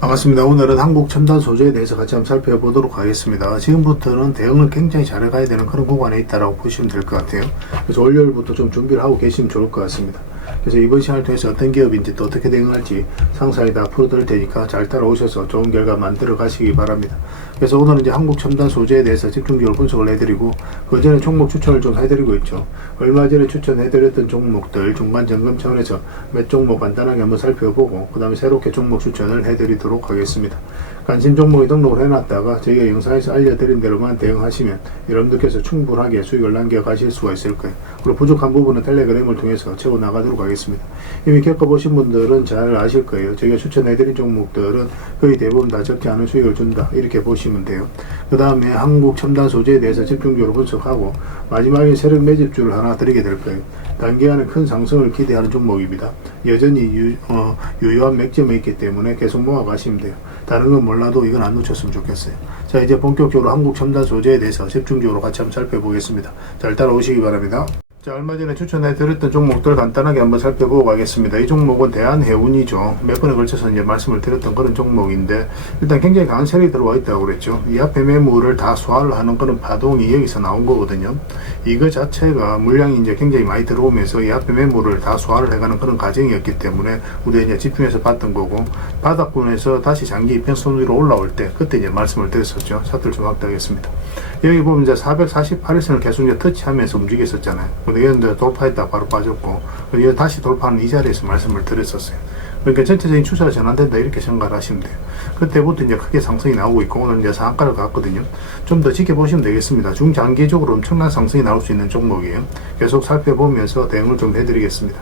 반갑습니다. 오늘은 한국 첨단 소재에 대해서 같이 한번 살펴보도록 하겠습니다. 지금부터는 대응을 굉장히 잘해가야 되는 그런 구간에 있다라고 보시면 될 것 같아요. 그래서 월요일부터 좀 준비를 하고 계시면 좋을 것 같습니다. 그래서 이번 시간을 통해서 어떤 기업인지 또 어떻게 대응할지 상세하게 다 풀어드릴 테니까 잘 따라오셔서 좋은 결과 만들어 가시기 바랍니다. 그래서 오늘은 이제 한국 첨단 소재에 대해서 집중적으로 분석을 해드리고 그 전에 종목 추천을 좀 해드리고 있죠. 얼마 전에 추천해드렸던 종목들 중간 점검 차원에서 몇 종목 간단하게 한번 살펴보고 그 다음에 새롭게 종목 추천을 해드리도록 하겠습니다. 관심 종목에 등록을 해놨다가 저희가 영상에서 알려드린 대로만 대응하시면 여러분들께서 충분하게 수익을 남겨가실 수가 있을 거예요. 그리고 부족한 부분은 텔레그램을 통해서 채워나가도록 하겠습니다. 이미 겪어보신 분들은 잘 아실 거예요. 저희가 추천해드린 종목들은 거의 대부분 다 적지 않은 수익을 준다 이렇게 보시면 돼요. 그 다음에 한국 첨단 소재에 대해서 집중적으로 분석하고 마지막에 세력 매집주를 하나 드리게 될 거예요. 단기간에 큰 상승을 기대하는 종목입니다. 여전히 유효한 맥점에 있기 때문에 계속 모아가시면 돼요. 다른 건 몰라도 이건 안 놓쳤으면 좋겠어요. 자, 이제 본격적으로 한국 첨단 소재에 대해서 집중적으로 같이 한번 살펴보겠습니다. 잘 따라오시기 바랍니다. 자, 얼마 전에 추천해드렸던 종목들 간단하게 한번 살펴보고 가겠습니다. 이 종목은 대한해운이죠. 몇 번에 걸쳐서 이제 말씀을 드렸던 그런 종목인데 일단 굉장히 강한 세력이 들어와 있다고 그랬죠. 이 앞에 매물을 다 소화를 하는 그런 파동이 여기서 나온 거거든요. 이거 자체가 물량이 이제 굉장히 많이 들어오면서 이 앞에 매물을 다 소화를 해가는 그런 과정이었기 때문에 우리가 이제 집중해서 봤던 거고 바닥권에서 다시 장기 이평선 위로 올라올 때 그때 이제 말씀을 드렸었죠. 차트를 좀 확대하겠습니다. 여기 보면 이제 448일선을 계속 이제 터치하면서 움직였었잖아요. 근데 이건 이제 돌파했다 바로 빠졌고, 이거 다시 돌파하는 이 자리에서 말씀을 드렸었어요. 그러니까 전체적인 추세가 전환된다 이렇게 생각을 하시면 돼요. 그때부터 이제 크게 상승이 나오고 있고 오늘 이제 상한가를 갔거든요. 좀 더 지켜보시면 되겠습니다. 중장기적으로 엄청난 상승이 나올 수 있는 종목이에요. 계속 살펴보면서 대응을 좀 해드리겠습니다.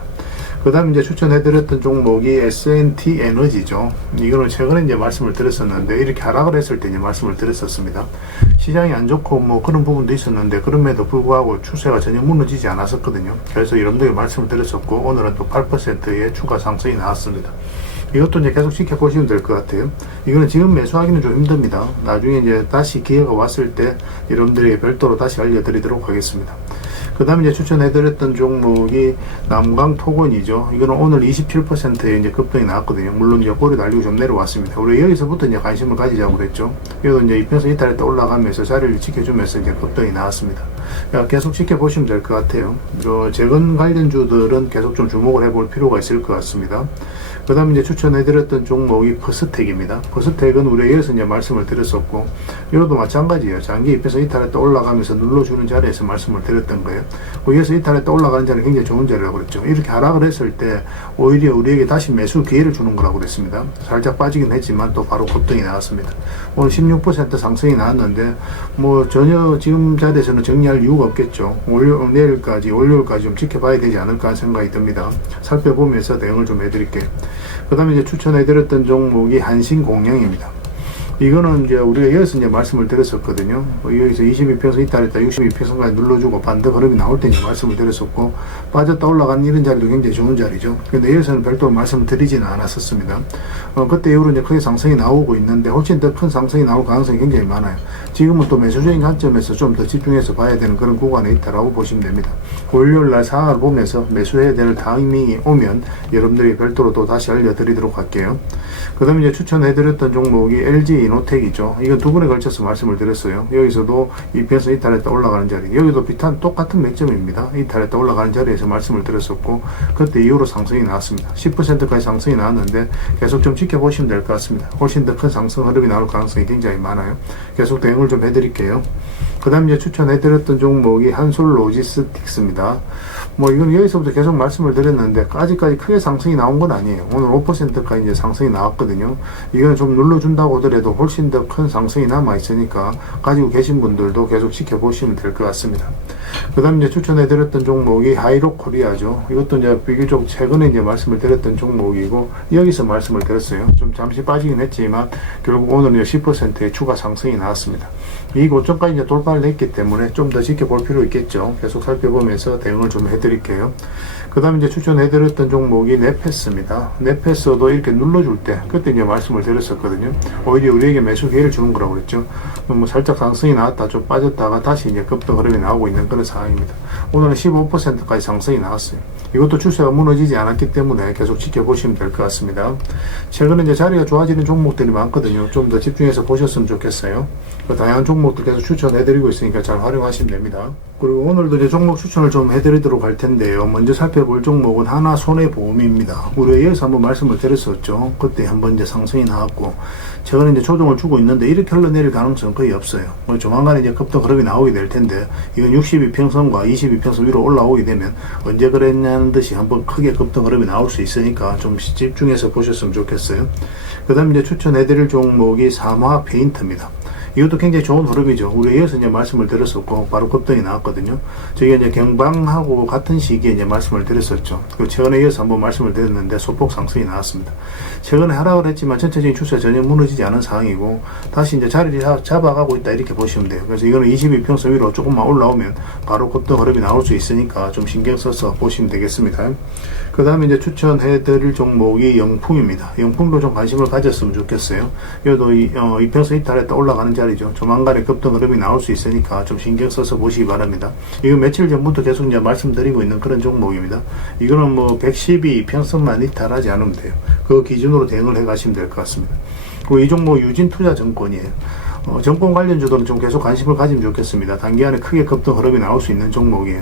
그 다음 이제 추천해드렸던 종목이 S&T 에너지죠. 이거는 최근에 이제 말씀을 드렸었는데 이렇게 하락을 했을 때 이제 말씀을 드렸었습니다. 시장이 안 좋고 뭐 그런 부분도 있었는데 그럼에도 불구하고 추세가 전혀 무너지지 않았었거든요. 그래서 여러분들에게 말씀을 드렸었고 오늘은 또 8%의 추가 상승이 나왔습니다. 이것도 이제 계속 지켜보시면 될 것 같아요. 이거는 지금 매수하기는 좀 힘듭니다. 나중에 이제 다시 기회가 왔을 때 여러분들에게 별도로 다시 알려드리도록 하겠습니다. 그 다음에 이제 추천해드렸던 종목이 남강토건이죠. 이거는 오늘 27%의 이제 급등이 나왔거든요. 물론 이제 꼬리 달리고 좀 내려왔습니다. 우리 여기서부터 이제 관심을 가지자고 그랬죠. 그래도 이제 이평선 이탈했다 올라가면서 자리를 지켜주면서 이제 급등이 나왔습니다. 계속 지켜보시면 될 것 같아요. 재건 관련주들은 계속 좀 주목을 해볼 필요가 있을 것 같습니다. 그 다음에 이제 추천해드렸던 종목이 퍼스텍입니다. 퍼스텍은 우리가 여기서 이제 말씀을 드렸었고, 이것도 마찬가지예요. 장기 입에서 이탈했다 올라가면서 눌러주는 자리에서 말씀을 드렸던 거예요. 여기서 이탈했다 올라가는 자리는 굉장히 좋은 자리라고 그랬죠. 이렇게 하락을 했을 때 오히려 우리에게 다시 매수 기회를 주는 거라고 그랬습니다. 살짝 빠지긴 했지만 또 바로 급등이 나왔습니다. 오늘 16% 상승이 나왔는데 뭐 전혀 지금 자리에서는 정리할 이유가 없겠죠. 내일까지 월요일까지 좀 지켜봐야 되지 않을까 하는 생각이 듭니다. 살펴보면서 대응을 좀 해드릴게요. 그 다음에 이제 추천해드렸던 종목이 한신공영입니다. 이거는 이제 우리가 여기서 이제 말씀을 드렸었거든요. 여기서 22평선 이탈했다 62평선까지 눌러주고 반대 흐름이 나올 때 이제 말씀을 드렸었고, 빠졌다 올라간 이런 자리도 굉장히 좋은 자리죠. 근데 여기서는 별도로 말씀을 드리지는 않았었습니다. 그때 이후로 이제 크게 상승이 나오고 있는데 훨씬 더 큰 상승이 나올 가능성이 굉장히 많아요. 지금은 또 매수적인 관점에서 좀 더 집중해서 봐야 되는 그런 구간에 있다라고 보시면 됩니다. 월요일날 상황을 보면서 매수해야 될 타이밍이 오면 여러분들이 별도로 또 다시 알려드리도록 할게요. 그 다음에 이제 추천해드렸던 종목이 LG 이노텍이죠. 이건 두 번에 걸쳐서 말씀을 드렸어요. 여기서도 이평선 이탈했다 올라가는 자리, 여기도 비슷한 똑같은 맥점입니다. 이탈했다 올라가는 자리에서 말씀을 드렸었고 그때 이후로 상승이 나왔습니다. 10%까지 상승이 나왔는데 계속 좀 지켜보시면 될 것 같습니다. 훨씬 더 큰 상승 흐름이 나올 가능성이 굉장히 많아요. 계속 대응을 좀 해드릴게요. 그 다음 이제 추천해드렸던 종목이 한솔로지스틱스입니다. 뭐 이건 여기서부터 계속 말씀을 드렸는데 아직까지 크게 상승이 나온 건 아니에요. 오늘 5%까지 이제 상승이 나왔거든요. 이건 좀 눌러준다고 하더라도 훨씬 더 큰 상승이 남아있으니까 가지고 계신 분들도 계속 지켜보시면 될 것 같습니다. 그 다음 이제 추천해드렸던 종목이 하이로코리아죠. 이것도 이제 비교적 최근에 이제 말씀을 드렸던 종목이고 여기서 말씀을 드렸어요. 좀 잠시 빠지긴 했지만 결국 오늘은 10%의 추가 상승이 나왔습니다. 이 고점까지 이제 돌파를 했기 때문에 좀 더 지켜볼 필요 있겠죠. 계속 살펴보면서 대응을 좀 해드릴게요. 드릴게요. 그 다음에 이제 추천해드렸던 종목이 네페스입니다. 네페스도 이렇게 눌러줄 때, 그때 이제 말씀을 드렸었거든요. 오히려 우리에게 매수 기회를 주는 거라고 그랬죠. 뭐 살짝 상승이 나왔다, 좀 빠졌다가 다시 이제 급등 흐름이 나오고 있는 그런 상황입니다. 오늘은 15%까지 상승이 나왔어요. 이것도 추세가 무너지지 않았기 때문에 계속 지켜보시면 될 것 같습니다. 최근에 이제 자리가 좋아지는 종목들이 많거든요. 좀 더 집중해서 보셨으면 좋겠어요. 다양한 종목들 계속 추천해드리고 있으니까 잘 활용하시면 됩니다. 그리고 오늘도 이제 종목 추천을 좀 해드리도록 할 텐데요. 먼저 살펴볼 종목은 하나손해보험입니다. 우리가 여기서 한번 말씀을 드렸었죠. 그때 한번 이제 상승이 나왔고, 최근에 이제 조정을 주고 있는데 이렇게 흘러내릴 가능성은 거의 없어요. 조만간에 이제 급등 흐름이 나오게 될 텐데, 이건 62평선과 22평선 위로 올라오게 되면 언제 그랬냐는 듯이 한번 크게 급등 흐름이 나올 수 있으니까 좀 집중해서 보셨으면 좋겠어요. 그 다음 이제 추천해드릴 종목이 삼화 페인트입니다. 이것도 굉장히 좋은 흐름이죠. 우리 여기서 이제 말씀을 드렸었고, 바로 급등이 나왔거든요. 저희가 이제 경방하고 같은 시기에 이제 말씀을 드렸었죠. 그 최근에 이어서 한번 말씀을 드렸는데, 소폭 상승이 나왔습니다. 최근에 하락을 했지만 전체적인 추세가 전혀 무너지지 않은 상황이고, 다시 이제 자리를 잡아가고 있다, 이렇게 보시면 돼요. 그래서 이거는 22평선 위로 조금만 올라오면 바로 급등 흐름이 나올 수 있으니까 좀 신경 써서 보시면 되겠습니다. 그 다음에 이제 추천해드릴 종목이 영풍입니다. 영풍도 좀 관심을 가졌으면 좋겠어요. 이것도 이평선 이탈했다 올라가는 자리죠. 조만간에 급등 흐름이 나올 수 있으니까 좀 신경 써서 보시기 바랍니다. 이거 며칠 전부터 계속 이제 말씀드리고 있는 그런 종목입니다. 이거는 뭐 112평선만 이탈하지 않으면 돼요. 그 기준으로 대응을 해 가시면 될 것 같습니다. 그리고 이 종목 유진투자증권이에요. 정권 관련주들은 좀 계속 관심을 가지면 좋겠습니다. 단기간에 크게 급등 흐름이 나올 수 있는 종목이에요.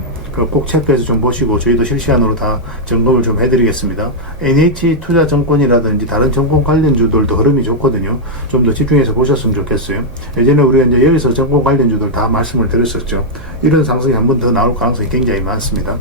꼭 체크해서 좀 보시고 저희도 실시간으로 다 점검을 좀 해드리겠습니다. NH투자증권이라든지 다른 정권 관련주들도 흐름이 좋거든요. 좀 더 집중해서 보셨으면 좋겠어요. 예전에 우리가 이제 여기서 정권 관련주들 다 말씀을 드렸었죠. 이런 상승이 한 번 더 나올 가능성이 굉장히 많습니다.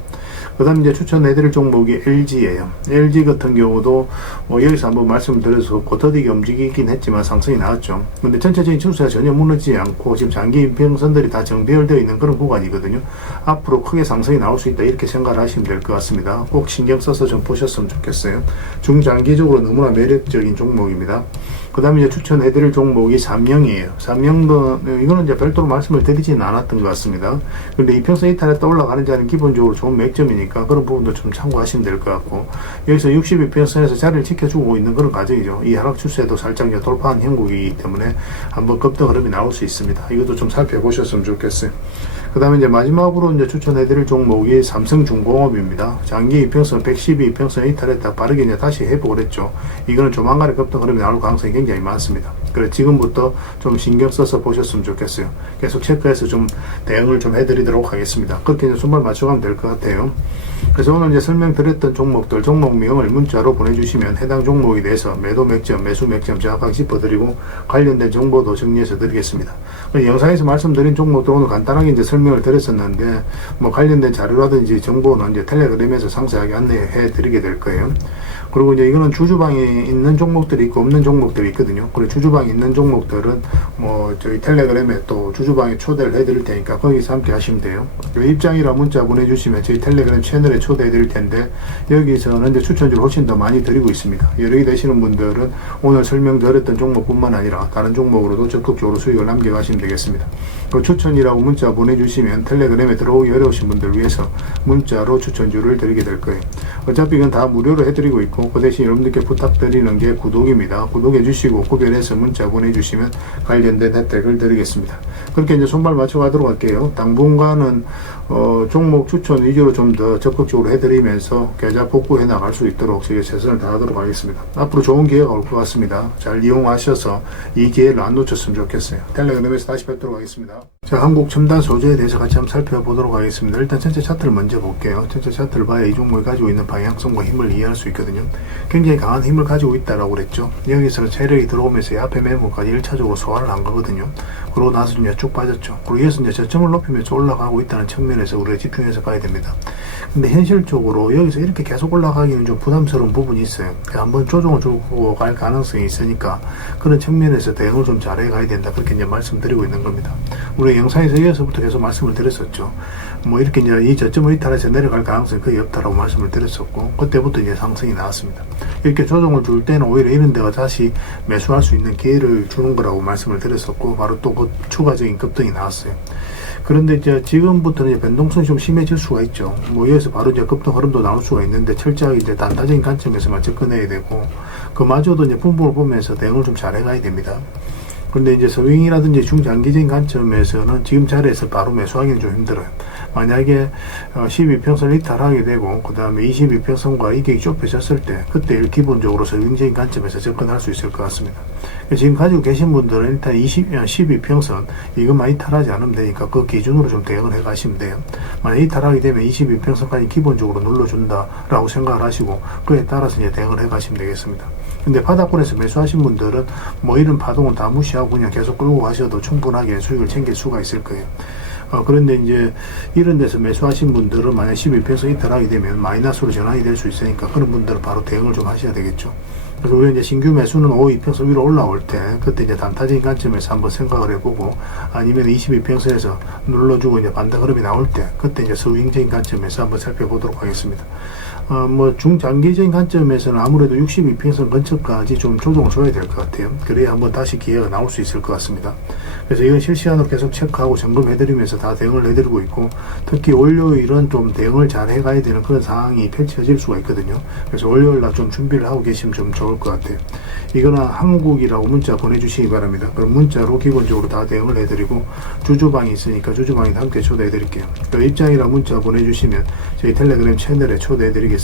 그 다음 이제 추천해드릴 종목이 LG예요. LG 같은 경우도 여기서 한번 말씀드려서 고터디게 움직이긴 했지만 상승이 나왔죠. 근데 전체적인 추세가 전혀 무너지지 않고 지금 장기 인평선들이 다 정배열되어 있는 그런 구간이거든요. 앞으로 크게 상승이 나올 수 있다, 이렇게 생각을 하시면 될 것 같습니다. 꼭 신경 써서 좀 보셨으면 좋겠어요. 중장기적으로 너무나 매력적인 종목입니다. 그 다음에 이제 추천해드릴 종목이 삼영이에요. 삼영도, 이거는 이제 별도로 말씀을 드리지는 않았던 것 같습니다. 근데 이평선 이탈했다 올라가는 자리는 기본적으로 좋은 맥점이니까 그런 부분도 좀 참고하시면 될 것 같고, 여기서 62평선에서 자리를 지켜주고 있는 그런 과정이죠. 이 하락 추세도 살짝 이제 돌파한 형국이기 때문에 한번 급등 흐름이 나올 수 있습니다. 이것도 좀 살펴보셨으면 좋겠어요. 그 다음에 이제 마지막으로 이제 추천해드릴 종목이 삼성중공업입니다. 장기 이평선 112평선 이탈했다 빠르게 이제 다시 회복을 했죠. 이거는 조만간에 급등 흐름이 나올 가능성이 굉장히 많습니다. 그래서 지금부터 좀 신경 써서 보셨으면 좋겠어요. 계속 체크해서 좀 대응을 좀 해드리도록 하겠습니다. 그렇게 이제 손발 맞춰가면 될 것 같아요. 그래서 오늘 이제 설명드렸던 종목들, 종목명을 문자로 보내주시면 해당 종목에 대해서 매도 맥점, 매수 맥점 정확하게 짚어드리고 관련된 정보도 정리해서 드리겠습니다. 영상에서 말씀드린 종목도 오늘 간단하게 이제 설명을 드렸었는데, 뭐 관련된 자료라든지 정보는 이제 텔레그램에서 상세하게 안내해 드리게 될 거예요. 그리고 이제 이거는 주주방에 있는 종목들이 있고 없는 종목들이 있거든요. 그리고 주주방에 있는 종목들은 뭐 저희 텔레그램에 또 주주방에 초대를 해드릴 테니까 거기서 함께 하시면 돼요. 입장이라 문자 보내주시면 저희 텔레그램 채널에 초대해 드릴 텐데, 여기서는 이제 추천주를 훨씬 더 많이 드리고 있습니다. 여러 개 되시는 분들은 오늘 설명드렸던 종목뿐만 아니라 다른 종목으로도 적극적으로 수익을 남겨가시면 되겠습니다. 그 추천이라고 문자 보내주시면 텔레그램에 들어오기 어려우신 분들 위해서 문자로 추천주를 드리게 될 거예요. 어차피 이건 다 무료로 해드리고 있고, 그 대신 여러분들께 부탁드리는 게 구독입니다. 구독해 주시고 구별해서 문자 보내주시면 관련된 혜택을 드리겠습니다. 그렇게 이제 손발 맞춰 가도록 할게요. 당분간은 종목 추천 위주로 좀 더 적극적으로 해드리면서 계좌 복구해 나갈 수 있도록 저희가 최선을 다하도록 하겠습니다. 앞으로 좋은 기회가 올 것 같습니다. 잘 이용하셔서 이 기회를 안 놓쳤으면 좋겠어요. 텔레그램에서 다시 뵙도록 하겠습니다. 자, 한국 첨단 소재에 대해서 같이 한번 살펴보도록 하겠습니다. 일단 전체 차트를 먼저 볼게요. 전체 차트를 봐야 이 종목이 가지고 있는 방향성과 힘을 이해할 수 있거든요. 굉장히 강한 힘을 가지고 있다라고 그랬죠. 여기서 세력이 들어오면서 앞에 매물까지 1차적으로 소화를 한 거거든요. 그러고 나서 이제 쭉 빠졌죠. 그리고 여기서 이제 저점을 높이면서 올라가고 있다는 측면에서 우리가 집중해서 가야 됩니다. 근데 현실적으로 여기서 이렇게 계속 올라가기는 좀 부담스러운 부분이 있어요. 한번 조정을 주고 갈 가능성이 있으니까 그런 측면에서 대응을 좀 잘해 가야 된다, 그렇게 이제 말씀드리고 있는 겁니다. 우리 제가 영상에서 이어서부터 계속 말씀을 드렸었죠. 뭐 이렇게 이제 이 저점을 이탈해서 내려갈 가능성이 거의 없다라고 말씀을 드렸었고, 그때부터 이제 상승이 나왔습니다. 이렇게 조정을 줄 때는 오히려 이런 데가 다시 매수할 수 있는 기회를 주는 거라고 말씀을 드렸었고, 바로 또 그 추가적인 급등이 나왔어요. 그런데 이제 지금부터는 이제 변동성이 좀 심해질 수가 있죠. 뭐 여기서 바로 이제 급등 흐름도 나올 수가 있는데, 철저하게 이제 단타적인 관점에서만 접근해야 되고, 그마저도 이제 분봉을 보면서 대응을 좀 잘 해가야 됩니다. 그런데 이제 서윙이라든지 중장기적인 관점에서는 지금 자리에서 바로 매수하기는 좀 힘들어요. 만약에 12평선을 이탈하게 되고 그 다음에 22평선과 이격이 좁혀졌을 때, 그때 기본적으로 서윙적인 관점에서 접근할 수 있을 것 같습니다. 지금 가지고 계신 분들은 일단 12평선 이것만 이탈하지 않으면 되니까 그 기준으로 좀 대응을 해 가시면 돼요. 만약 이탈하게 되면 22평선까지 기본적으로 눌러준다 라고 생각을 하시고, 그에 따라서 이제 대응을 해 가시면 되겠습니다. 근데 바닥권에서 매수하신 분들은 뭐 이런 파동은 다 무시하고 그냥 계속 끌고 가셔도 충분하게 수익을 챙길 수가 있을 거예요. 그런데 이제 이런 데서 매수하신 분들은 만약 12평선 이탈하게 되면 마이너스로 전환이 될 수 있으니까, 그런 분들은 바로 대응을 좀 하셔야 되겠죠. 그래서 우리가 이제 신규 매수는 52평선 위로 올라올 때, 그때 이제 단타적인 관점에서 한번 생각을 해보고, 아니면 22평선에서 눌러주고 이제 반대 흐름이 나올 때, 그때 이제 스윙적인 관점에서 한번 살펴보도록 하겠습니다. 뭐 중장기적인 관점에서는 아무래도 62평선 근처까지 좀 조정을 줘야 될 것 같아요. 그래야 한번 다시 기회가 나올 수 있을 것 같습니다. 그래서 이건 실시간으로 계속 체크하고 점검해드리면서 다 대응을 해드리고 있고, 특히 월요일은 좀 대응을 잘 해가야 되는 그런 상황이 펼쳐질 수가 있거든요. 그래서 월요일날 좀 준비를 하고 계시면 좀 좋을 것 같아요. 이거는 한국이라고 문자 보내주시기 바랍니다. 그럼 문자로 기본적으로 다 대응을 해드리고, 주주방이 있으니까 주주방에도 함께 초대해드릴게요. 입장이랑 문자 보내주시면 저희 텔레그램 채널에 초대해드리겠습니다.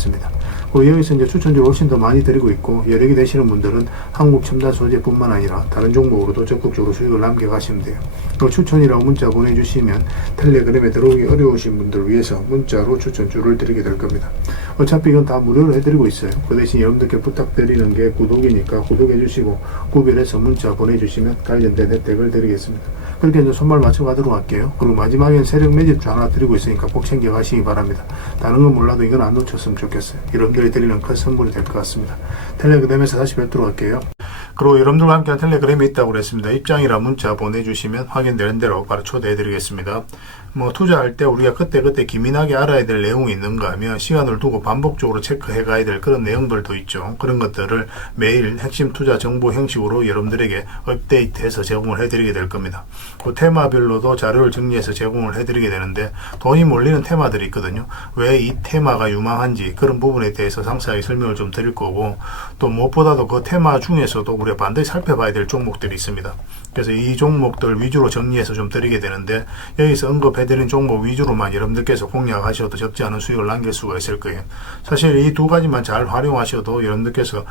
그리고 여기서 이제 추천주를 훨씬 더 많이 드리고 있고, 여력이 되시는 분들은 한국 첨단 소재뿐만 아니라 다른 종목으로도 적극적으로 수익을 남겨가시면 돼요. 또 추천이라고 문자 보내주시면 텔레그램에 들어오기 어려우신 분들을 위해서 문자로 추천주를 드리게 될 겁니다. 어차피 이건 다 무료로 해드리고 있어요. 그 대신 여러분들께 부탁드리는 게 구독이니까 구독해주시고, 구별해서 문자 보내주시면 관련된 혜택을 드리겠습니다. 그렇게 이제 손발 맞춰 가도록 할게요. 그리고 마지막엔 세력 매집주 하나 드리고 있으니까 꼭 챙겨가시기 바랍니다. 다른 건 몰라도 이건 안 놓쳤으면 좋겠어요. 여러분들이 드리는 큰 선물이 될 것 같습니다. 텔레그램에서 다시 뵙도록 할게요. 그리고 여러분들과 함께한 텔레그램이 있다고 그랬습니다. 입장이라 문자 보내주시면 확인되는 대로 바로 초대해드리겠습니다. 뭐 투자할 때 우리가 그때 기민하게 알아야 될 내용이 있는가 하면, 시간을 두고 반복적으로 체크해 가야 될 그런 내용들도 있죠. 그런 것들을 매일 핵심 투자 정보 형식으로 여러분들에게 업데이트해서 제공을 해드리게 될 겁니다. 그 테마별로도 자료를 정리해서 제공을 해드리게 되는데, 돈이 몰리는 테마들이 있거든요. 왜 이 테마가 유망한지 그런 부분에 대해서 상세하게 설명을 좀 드릴 거고, 또 무엇보다도 그 테마 중에서도 우리가 반드시 살펴봐야 될 종목들이 있습니다. 그래서 이 종목들 위주로 정리해서 좀 드리게 되는데, 여기서 언급해드린 종목 위주로만 여러분들께서 공략하셔도 적지 않은 수익을 남길 수가 있을 거예요. 사실 이 두 가지만 잘 활용하셔도 여러분들께서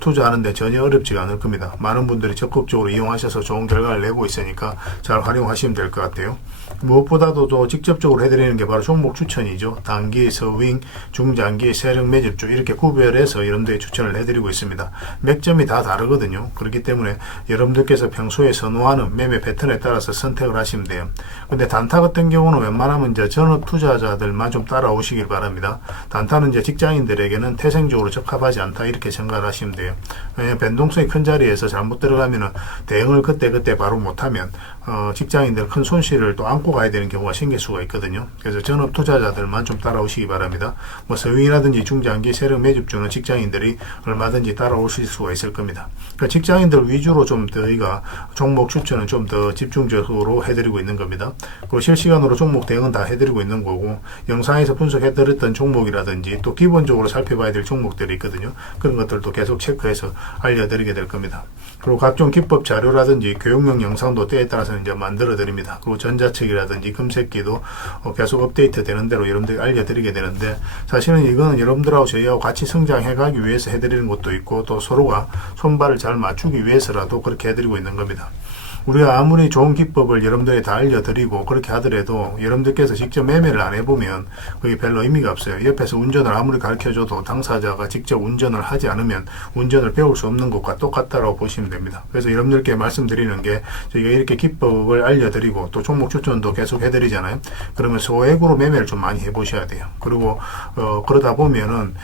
투자하는데 전혀 어렵지가 않을 겁니다. 많은 분들이 적극적으로 이용하셔서 좋은 결과를 내고 있으니까 잘 활용하시면 될 것 같아요. 무엇보다도 또 직접적으로 해드리는 게 바로 종목 추천이죠. 단기, 서윙, 중장기, 세력 매집주 이렇게 구별해서 여러분들이 추천을 해드리고 있습니다. 맥점이 다 다르거든요. 그렇기 때문에 여러분들께서 평소에 선호하는 매매 패턴에 따라서 선택을 하시면 돼요. 근데 단타 같은 경우는 웬만하면 이제 전업 투자자들만 좀 따라오시길 바랍니다. 단타는 이제 직장인들에게는 태생적으로 적합하지 않다 이렇게 생각을 하시면 돼요. 왜냐하면 변동성이 큰 자리에서 잘못 들어가면은 대응을 그때 바로 못하면 직장인들 큰 손실을 또 안고 가야 되는 경우가 생길 수가 있거든요. 그래서 전업 투자자들만 좀 따라오시기 바랍니다. 뭐 서윙이라든지 중장기 세력 매집주는 직장인들이 얼마든지 따라오실 수가 있을 겁니다. 그러니까 직장인들 위주로 좀 저희가 종목 추천은 좀 더 집중적으로 해드리고 있는 겁니다. 그리고 실시간으로 종목 대응은 다 해드리고 있는 거고, 영상에서 분석해드렸던 종목이라든지 또 기본적으로 살펴봐야 될 종목들이 있거든요. 그런 것들도 계속 체크해서 알려드리게 될 겁니다. 그리고 각종 기법 자료라든지 교육용 영상도 때에 따라서 이제 만들어 드립니다. 그리고 전자책이라든지 금색기도 계속 업데이트 되는 대로 여러분들이 알려드리게 되는데, 사실은 이거는 여러분들하고 저희하고 같이 성장해 가기 위해서 해드리는 것도 있고, 또 서로가 손발을 잘 맞추기 위해서라도 그렇게 해드리고 있는 겁니다. 우리가 아무리 좋은 기법을 여러분들이 다 알려드리고 그렇게 하더라도 여러분들께서 직접 매매를 안 해보면 그게 별로 의미가 없어요. 옆에서 운전을 아무리 가르쳐줘도 당사자가 직접 운전을 하지 않으면 운전을 배울 수 없는 것과 똑같다라고 보시면 됩니다. 그래서 여러분들께 말씀드리는 게, 저희가 이렇게 기법을 알려드리고 또 종목 추천도 계속 해드리잖아요. 그러면 소액으로 매매를 좀 많이 해보셔야 돼요. 그리고 그러다 보면은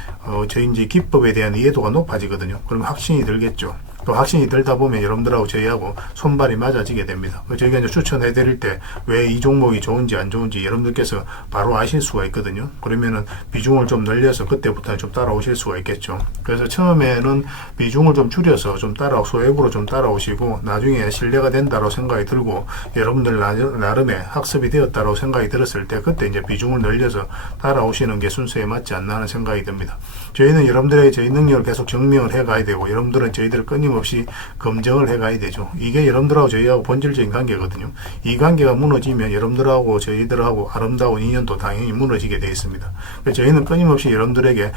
저희 이제 기법에 대한 이해도가 높아지거든요. 그러면 확신이 들겠죠. 또 확신이 들다 보면 여러분들하고 저희하고 손발이 맞아지게 됩니다. 저희가 이제 추천해 드릴 때 왜 이 종목이 좋은지 안 좋은지 여러분들께서 바로 아실 수가 있거든요. 그러면은 비중을 좀 늘려서 그때부터는 좀 따라오실 수가 있겠죠. 그래서 처음에는 비중을 좀 줄여서 좀 소액으로 좀 따라오시고 나중에 신뢰가 된다고 생각이 들고 여러분들 나름의 학습이 되었다고 생각이 들었을 때 그때 이제 비중을 늘려서 따라오시는 게 순서에 맞지 않나 하는 생각이 듭니다. 저희는 여러분들의 저희 능력을 계속 증명을 해 가야 되고 여러분들은 저희들을 끊임없이 검증을 해 가야 되죠. 이게 여러분들하고 저희하고 본질적인 관계거든요. 이 관계가 무너지면 여러분들하고 저희들하고 아름다운 인연도 당연히 무너지게 되어 있습니다. 그래서 저희는 끊임없이 여러분들에게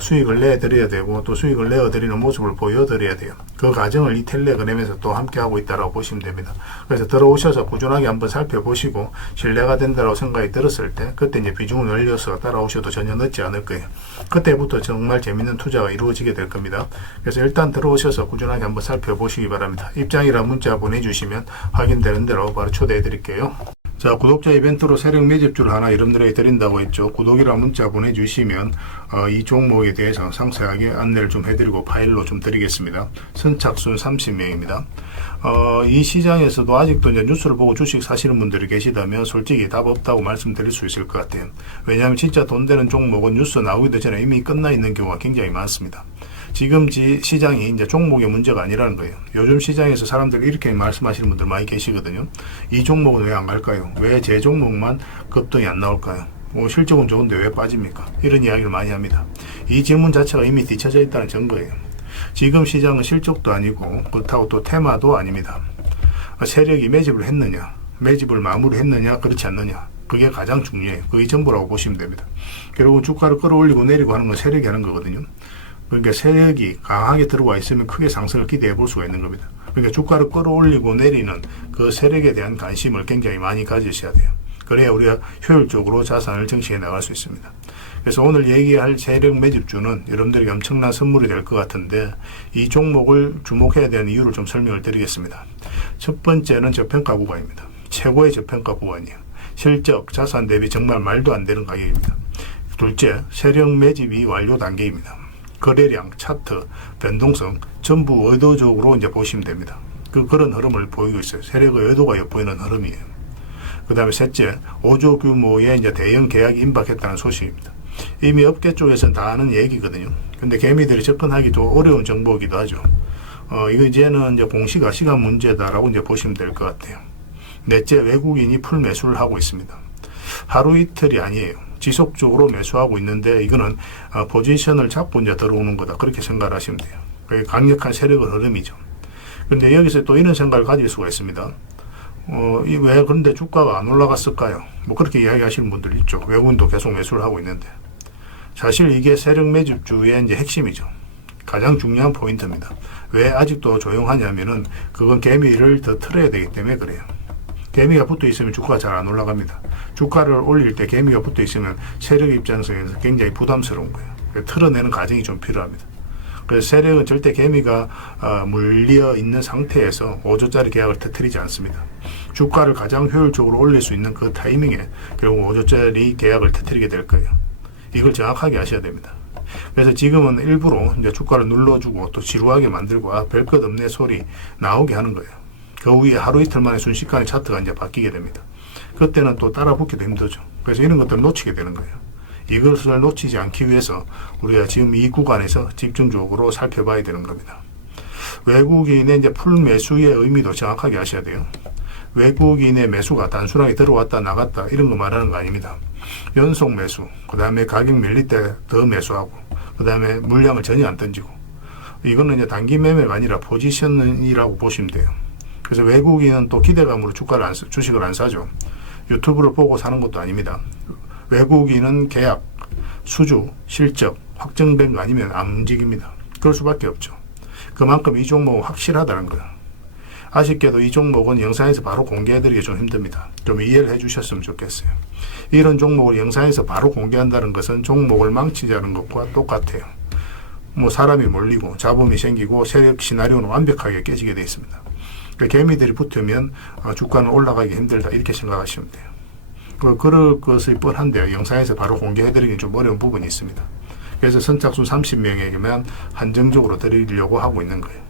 수익을 내드려야 되고 또 수익을 내어드리는 모습을 보여드려야 돼요. 그 과정을 이 텔레그램에서 또 함께 하고 있다고 보시면 됩니다. 그래서 들어오셔서 꾸준하게 한번 살펴보시고 신뢰가 된다고 생각이 들었을 때 그때 이제 비중을 늘려서 따라오셔도 전혀 늦지 않을 거예요. 그때부터 정말 재밌는 투자가 이루어지게 될 겁니다. 그래서 일단 들어오셔서 꾸준하게 한번 살펴보시기 바랍니다. 입장이랑 문자 보내주시면 확인되는 대로 바로 초대해 드릴게요. 자, 구독자 이벤트로 세력 매집주를 하나 여러분들에게 드린다고 했죠. 구독이랑 문자 보내주시면 이 종목에 대해서 상세하게 안내를 좀 해드리고 파일로 좀 드리겠습니다. 선착순 30명입니다. 이 시장에서도 아직도 이제 뉴스를 보고 주식 사시는 분들이 계시다면 솔직히 답 없다고 말씀드릴 수 있을 것 같아요. 왜냐하면 진짜 돈 되는 종목은 뉴스 나오기도 전에 이미 끝나 있는 경우가 굉장히 많습니다. 지금 시장이 이제 종목의 문제가 아니라는 거예요. 요즘 시장에서 사람들이 이렇게 말씀하시는 분들 많이 계시거든요. 이 종목은 왜 안 갈까요? 왜 제 종목만 급등이 안 나올까요? 실적은 좋은데 왜 빠집니까? 이런 이야기를 많이 합니다. 이 질문 자체가 이미 뒤쳐져 있다는 증거예요. 지금 시장은 실적도 아니고 그렇다고 또 테마도 아닙니다. 세력이 매집을 했느냐, 매집을 마무리했느냐, 그렇지 않느냐. 그게 가장 중요해요. 그게 전부라고 보시면 됩니다. 결국은 주가를 끌어올리고 내리고 하는 건 세력이 하는 거거든요. 그러니까 세력이 강하게 들어와 있으면 크게 상승을 기대해 볼 수가 있는 겁니다. 그러니까 주가를 끌어올리고 내리는 그 세력에 대한 관심을 굉장히 많이 가지셔야 돼요. 그래야 우리가 효율적으로 자산을 정치해 나갈 수 있습니다. 그래서 오늘 얘기할 세력 매집주는 여러분들에게 엄청난 선물이 될 것 같은데 이 종목을 주목해야 되는 이유를 좀 설명을 드리겠습니다. 첫 번째는 저평가 구간입니다. 최고의 저평가 구간이에요. 실적, 자산 대비 정말 말도 안 되는 가격입니다. 둘째, 세력 매집이 완료 단계입니다. 거래량, 차트, 변동성 전부 의도적으로 이제 보시면 됩니다. 그런 흐름을 보이고 있어요. 세력의 의도가 엿보이는 흐름이에요. 그 다음에 셋째, 5조 규모의 이제 대형 계약이 임박했다는 소식입니다. 이미 업계 쪽에서는 다 아는 얘기거든요. 근데 개미들이 접근하기 좀 어려운 정보이기도 하죠. 이거 이제는 이제 공시가 시간 문제다라고 이제 보시면 될 것 같아요. 넷째, 외국인이 풀 매수를 하고 있습니다. 하루 이틀이 아니에요. 지속적으로 매수하고 있는데 이거는 포지션을 잡고 이제 들어오는 거다. 그렇게 생각을 하시면 돼요. 그게 강력한 세력의 흐름이죠. 근데 여기서 또 이런 생각을 가질 수가 있습니다. 왜 그런데 주가가 안 올라갔을까요? 뭐 그렇게 이야기하시는 분들 있죠. 외국인도 계속 매수를 하고 있는데. 사실 이게 세력 매집주의 이제 핵심이죠. 가장 중요한 포인트입니다. 왜 아직도 조용하냐면은 그건 개미를 더 틀어야 되기 때문에 그래요. 개미가 붙어 있으면 주가가 잘 안 올라갑니다. 주가를 올릴 때 개미가 붙어 있으면 세력 입장에서 굉장히 부담스러운 거예요. 틀어내는 과정이 좀 필요합니다. 그래서 세력은 절대 개미가 물려 있는 상태에서 5조짜리 계약을 터뜨리지 않습니다. 주가를 가장 효율적으로 올릴 수 있는 그 타이밍에 결국 5조짜리 계약을 터뜨리게 될 거예요. 이걸 정확하게 아셔야 됩니다. 그래서 지금은 일부러 이제 주가를 눌러주고 또 지루하게 만들고 별 것 없네 소리 나오게 하는 거예요. 그 위에 하루 이틀 만에 순식간에 차트가 이제 바뀌게 됩니다. 그때는 또 따라 붙기도 힘들죠. 그래서 이런 것들을 놓치게 되는 거예요. 이것을 놓치지 않기 위해서 우리가 지금 이 구간에서 집중적으로 살펴봐야 되는 겁니다. 외국인의 이제 풀 매수의 의미도 정확하게 아셔야 돼요. 외국인의 매수가 단순하게 들어왔다 나갔다 이런 거 말하는 거 아닙니다. 연속 매수, 그 다음에 가격 밀릴 때 더 매수하고, 그 다음에 물량을 전혀 안 던지고, 이거는 이제 단기 매매가 아니라 포지션이라고 보시면 돼요. 그래서 외국인은 또 기대감으로 주식을 안 사죠. 유튜브를 보고 사는 것도 아닙니다. 외국인은 계약, 수주, 실적, 확정된 거 아니면 안 움직입니다. 그럴 수밖에 없죠. 그만큼 이 종목은 확실하다는 거예요. 아쉽게도 이 종목은 영상에서 바로 공개해드리기 좀 힘듭니다. 좀 이해를 해주셨으면 좋겠어요. 이런 종목을 영상에서 바로 공개한다는 것은 종목을 망치자는 것과 똑같아요. 뭐 사람이 몰리고 잡음이 생기고 세력 시나리오는 완벽하게 깨지게 되어 있습니다. 그러니까 개미들이 붙으면 주가는 올라가기 힘들다 이렇게 생각하시면 돼요. 그럴 것이 뻔한데요. 영상에서 바로 공개해드리기 좀 어려운 부분이 있습니다. 그래서 선착순 30명에게만 한정적으로 드리려고 하고 있는 거예요.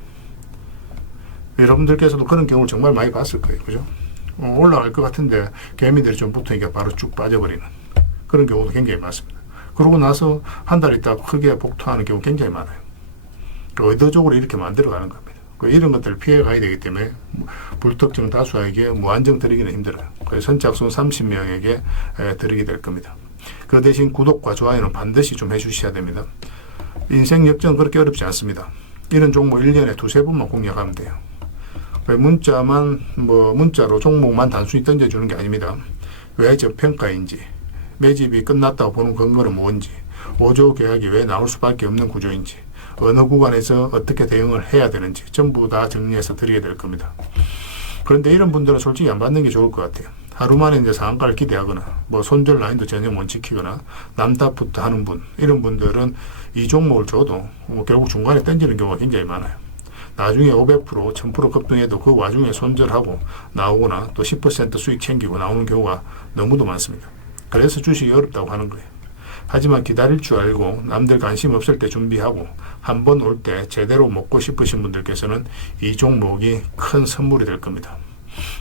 여러분들께서도 그런 경우를 정말 많이 봤을 거예요. 그죠? 올라갈 것 같은데 개미들이 좀 붙으니까 바로 쭉 빠져버리는 그런 경우도 굉장히 많습니다. 그러고 나서 한 달 있다가 크게 복토하는 경우 굉장히 많아요. 의도적으로 이렇게 만들어가는 겁니다. 이런 것들을 피해가야 되기 때문에 불특정 다수에게 무한정 드리기는 힘들어요. 그래서 선착순 30명에게 드리게 될 겁니다. 그 대신 구독과 좋아요는 반드시 좀 해주셔야 됩니다. 인생 역전 그렇게 어렵지 않습니다. 이런 종목 1년에 두세 번만 공략하면 돼요. 문자로 종목만 단순히 던져주는 게 아닙니다. 왜 저평가인지, 매집이 끝났다고 보는 근거는 뭔지, 5조 계약이 왜 나올 수밖에 없는 구조인지, 어느 구간에서 어떻게 대응을 해야 되는지 전부 다 정리해서 드리게 될 겁니다. 그런데 이런 분들은 솔직히 안 받는 게 좋을 것 같아요. 하루 만에 이제 상한가를 기대하거나 손절 라인도 전혀 못 지키거나 남답부터 하는 분, 이런 분들은 이 종목을 줘도 결국 중간에 던지는 경우가 굉장히 많아요. 나중에 500%, 1000% 급등해도 그 와중에 손절하고 나오거나 또 10% 수익 챙기고 나오는 경우가 너무도 많습니다. 그래서 주식이 어렵다고 하는 거예요. 하지만 기다릴 줄 알고 남들 관심 없을 때 준비하고 한 번 올 때 제대로 먹고 싶으신 분들께서는 이 종목이 큰 선물이 될 겁니다.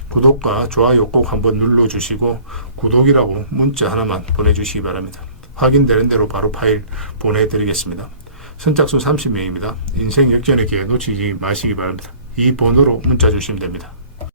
구독과 좋아요 꼭 한번 눌러주시고 구독이라고 문자 하나만 보내주시기 바랍니다. 확인되는 대로 바로 파일 보내드리겠습니다. 선착순 30명입니다. 인생 역전의 기회 놓치지 마시기 바랍니다. 이 번호로 문자 주시면 됩니다.